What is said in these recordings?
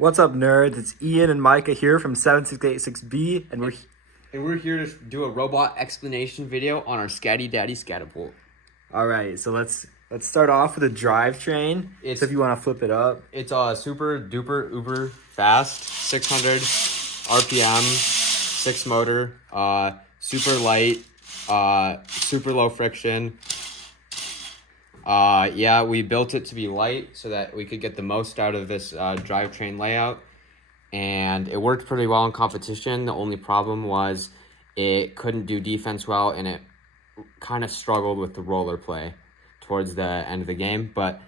What's up, nerds? It's Ian and Micah here from 7686B, and we're here to do a robot explanation video on our Scatty Daddy catapult. All right, so let's start off with a drivetrain. So if you want to flip it up, it's super duper uber fast, 600 RPM, 6 motor, super light, super low friction. Yeah, we built it to be light so that we could get the most out of this drivetrain layout, and it worked pretty well in competition. The only problem was it couldn't do defense well, and it kind of struggled with the roller play towards the end of the game, but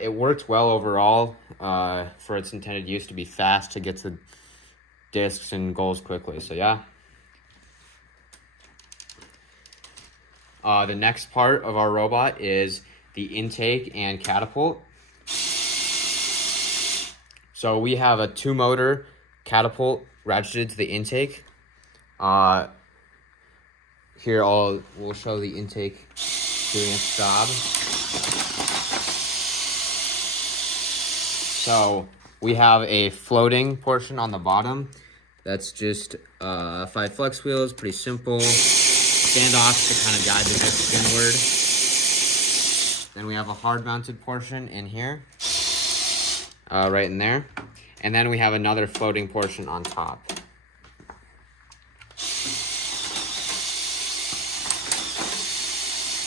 it worked well overall for its intended use to be fast, to get to discs and goals quickly. So yeah. The next part of our robot is the intake and catapult. So we have a 2-motor catapult ratcheted to the intake. Here we'll show the intake doing its job. So we have a floating portion on the bottom. That's just 5 flex wheels, pretty simple. Standoffs to kind of guide the disc inward. Then we have a hard mounted portion in here, right in there. And then we have another floating portion on top.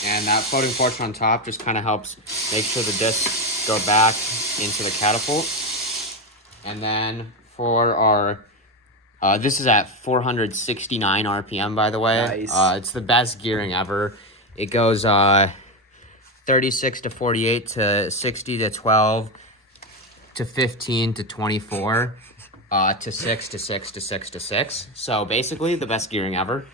And that floating portion on top just kind of helps make sure the discs go back into the catapult. And then for our this is at 469 RPM, by the way. Nice. It's the best gearing ever. It goes 36 to 48 to 60 to 12 to 15 to 24 to 6 to 6 to 6 to 6. So basically the best gearing ever.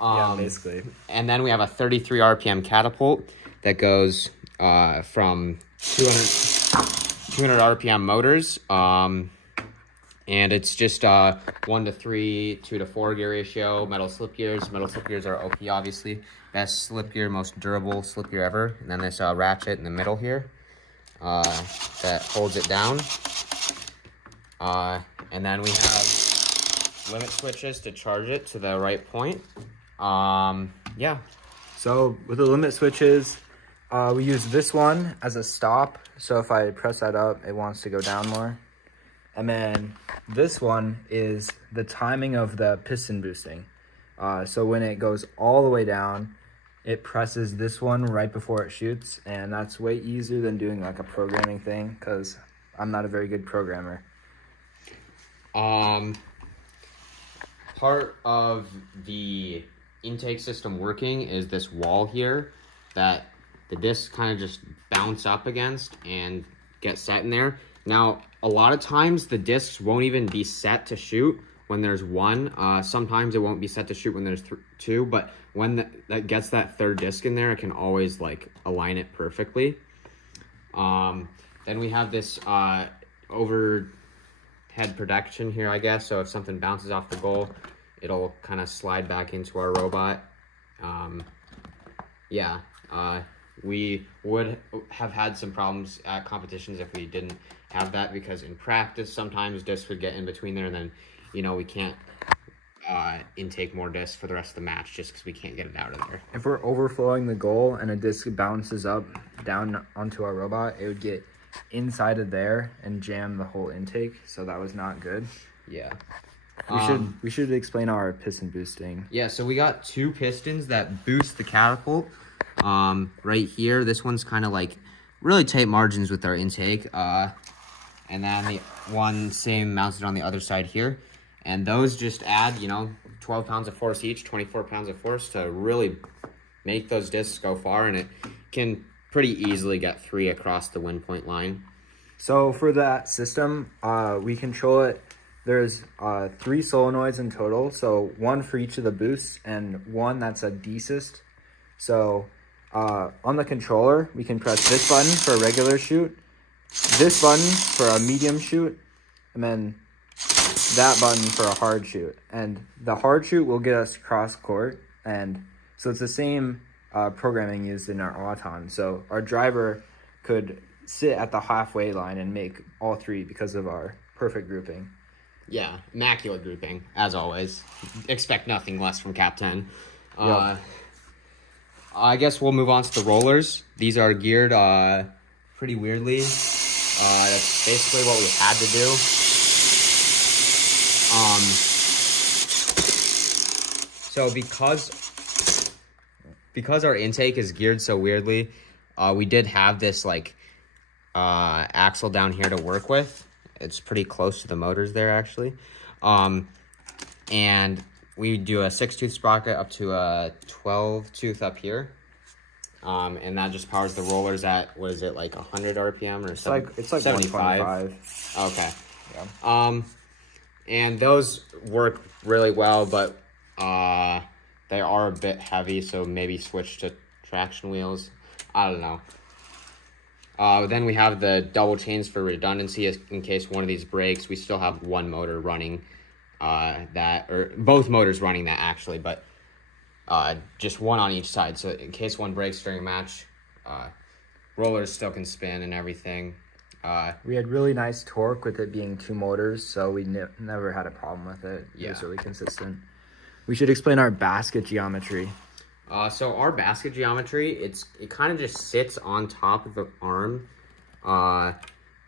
Yeah, basically. And then we have a 33 RPM catapult that goes from 200 RPM motors. And it's just 1 to 3, 2 to 4 gear ratio, metal slip gears. Metal slip gears are OP, obviously. Best slip gear, most durable slip gear ever. And then this ratchet in the middle here that holds it down. And then we have limit switches to charge it to the right point. Yeah. So with the limit switches, we use this one as a stop. So if I press that up, it wants to go down more. And then this one is the timing of the piston boosting. So when it goes all the way down, it presses this one right before it shoots. And that's way easier than doing like a programming thing, because I'm not a very good programmer. Part of the intake system working is this wall here that the discs kind of just bounce up against and get set in there. Now, a lot of times the discs won't even be set to shoot when there's one. Sometimes it won't be set to shoot when there's 2, but when that gets that third disc in there, it can always like align it perfectly. Then we have this overhead protection here, I guess. So if something bounces off the goal, it'll kind of slide back into our robot. Yeah, we would have had some problems at competitions if we didn't have that, because in practice sometimes discs would get in between there, and then we can't intake more discs for the rest of the match just because we can't get it out of there. If we're overflowing the goal and a disc bounces up down onto our robot, it would get inside of there and jam the whole intake, so that was not good. Yeah. We should explain our piston boosting. Yeah, so we got 2 pistons that boost the catapult right here. This one's kind of like really tight margins with our intake, and then the one same mounted on the other side here, and those just add 12 pounds of force each, 24 pounds of force to really make those discs go far, and it can pretty easily get 3 across the wind point line. So for that system, we control it. There's 3 solenoids in total, so 1 for each of the boosts and 1 that's a desist. So on the controller, we can press this button for a regular shoot, this button for a medium shoot, and then that button for a hard shoot. And the hard shoot will get us cross court, and so it's the same programming used in our Auton. So our driver could sit at the halfway line and make all three because of our perfect grouping. Yeah, immaculate grouping, as always. Expect nothing less from Capten. Yep. I guess we'll move on to the rollers. These are geared pretty weirdly. That's basically what we had to do. So because our intake is geared so weirdly, we did have this like axle down here to work with. It's pretty close to the motors there, actually. And we do a 6-tooth sprocket up to a 12-tooth up here. And that just powers the rollers at, what is it, like 100 RPM or something? It's like 75. Okay. Yeah. And those work really well, but they are a bit heavy, so maybe switch to traction wheels. I don't know. Then we have the double chains for redundancy in case one of these breaks. We still have one motor running or both motors running that actually, but just one on each side. So in case one breaks during a match, rollers still can spin and everything. We had really nice torque with it being two motors, so we never had a problem with it. Yeah. It was really consistent. We should explain our basket geometry. So our basket geometry, it kind of just sits on top of the arm.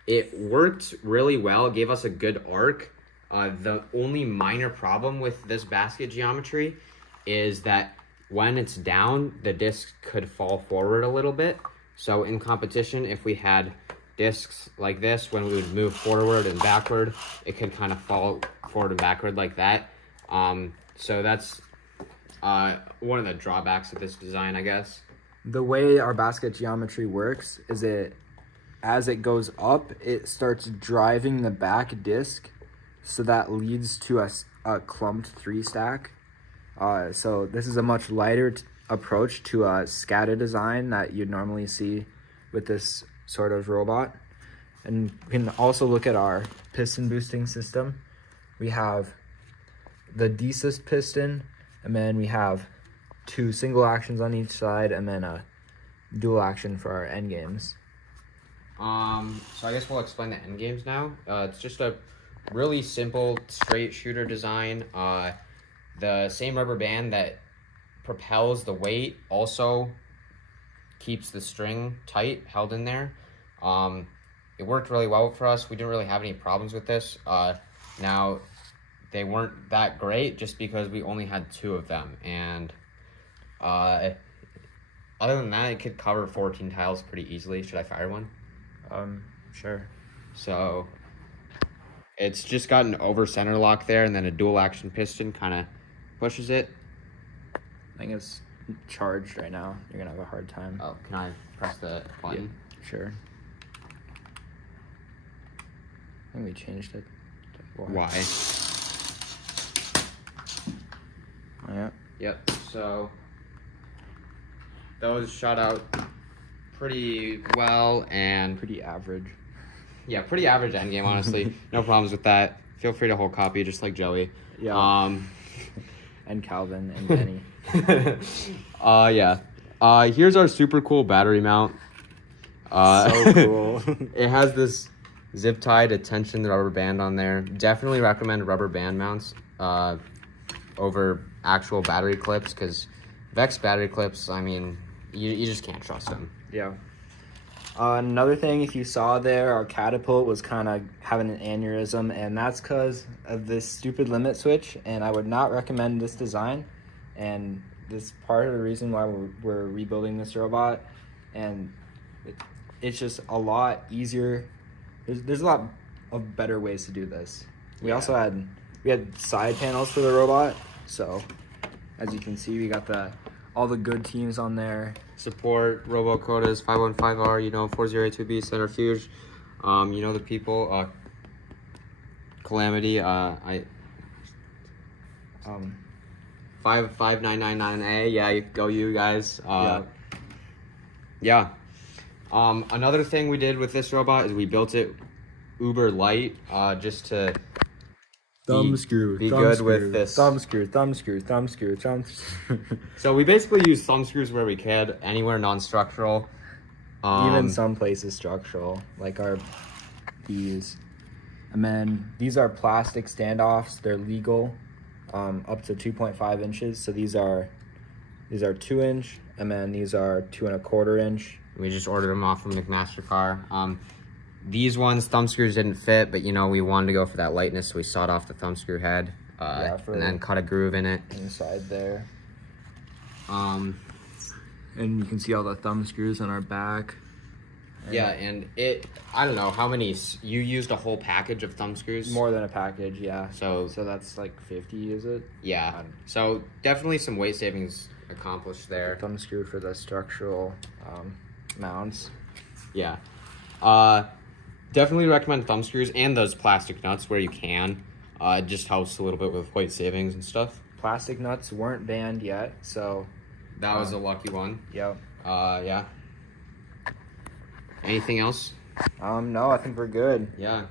It worked really well. It gave us a good arc. The only minor problem with this basket geometry is that when it's down, the disc could fall forward a little bit. So in competition, if we had discs like this, when we would move forward and backward, it could kind of fall forward and backward like that. So that's one of the drawbacks of this design, I guess. The way our basket geometry works is as it goes up, it starts driving the back disc, so that leads to a clumped 3-stack. So this is a much lighter approach to a SCADA design that you'd normally see with this sort of robot. And we can also look at our piston boosting system. We have the desist piston, and then we have 2 single actions on each side, and then a dual action for our end games. So I guess we'll explain the end games now. It's just a really simple straight shooter design. The same rubber band that propels the weight also keeps the string tight, held in there. It worked really well for us. We didn't really have any problems with this. Now, they weren't that great just because we only had 2 of them. And other than that, it could cover 14 tiles pretty easily. Should I fire one? Sure. So it's just got an over center lock there, and then a dual action piston kind of pushes it. I think it's charged right now. You're gonna have a hard time. Oh, can I press the button? Yeah, sure. I think we changed it. Why? Oh, yeah. Yep. So those shot out pretty well and Pretty average. yeah, pretty average end game, honestly. No problems with that. Feel free to hold copy, just like Joey. Yeah. And Calvin and Benny. Yeah. Here's our super cool battery mount. So cool. It has this zip tie to tension the rubber band on there. Definitely recommend rubber band mounts over actual battery clips, because Vex battery clips, I mean, you just can't trust them. Yeah. Another thing, if you saw there, our catapult was kind of having an aneurysm, and that's because of this stupid limit switch, and I would not recommend this design. And this is part of the reason why we're rebuilding this robot, and it's just a lot easier. There's a lot of better ways to do this. We also had side panels for the robot, so as you can see, we got all the good teams on there. Support RoboCodas 515R, 4082B centrifuge. The people. Calamity. 55999A. Yeah, go you guys. Yeah. Another thing we did with this robot is we built it uber light, just to Thumb screw. Be good with this. Thumb screw. So we basically use thumb screws where we could, anywhere non-structural. Even some places structural, like these. And then these are plastic standoffs. They're legal, up to 2.5 inches. So these are 2-inch, and then these are 2.25 inch. We just ordered them off from McMaster-Carr. These ones, thumb screws didn't fit, but we wanted to go for that lightness, so we sawed off the thumb screw head, and then cut a groove in it. Inside there. And you can see all the thumb screws on our back. Yeah, and I don't know how many, you used a whole package of thumb screws? More than a package, yeah. So that's like 50, is it? Yeah, so definitely some weight savings accomplished there. Thumb screw for the structural mounts. Yeah. Definitely recommend thumb screws and those plastic nuts where you can. It just helps a little bit with weight savings and stuff. Plastic nuts weren't banned yet, so... That was a lucky one. Yep. Yeah. Anything else? No, I think we're good. Yeah.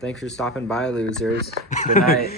Thanks for stopping by, losers. Good night.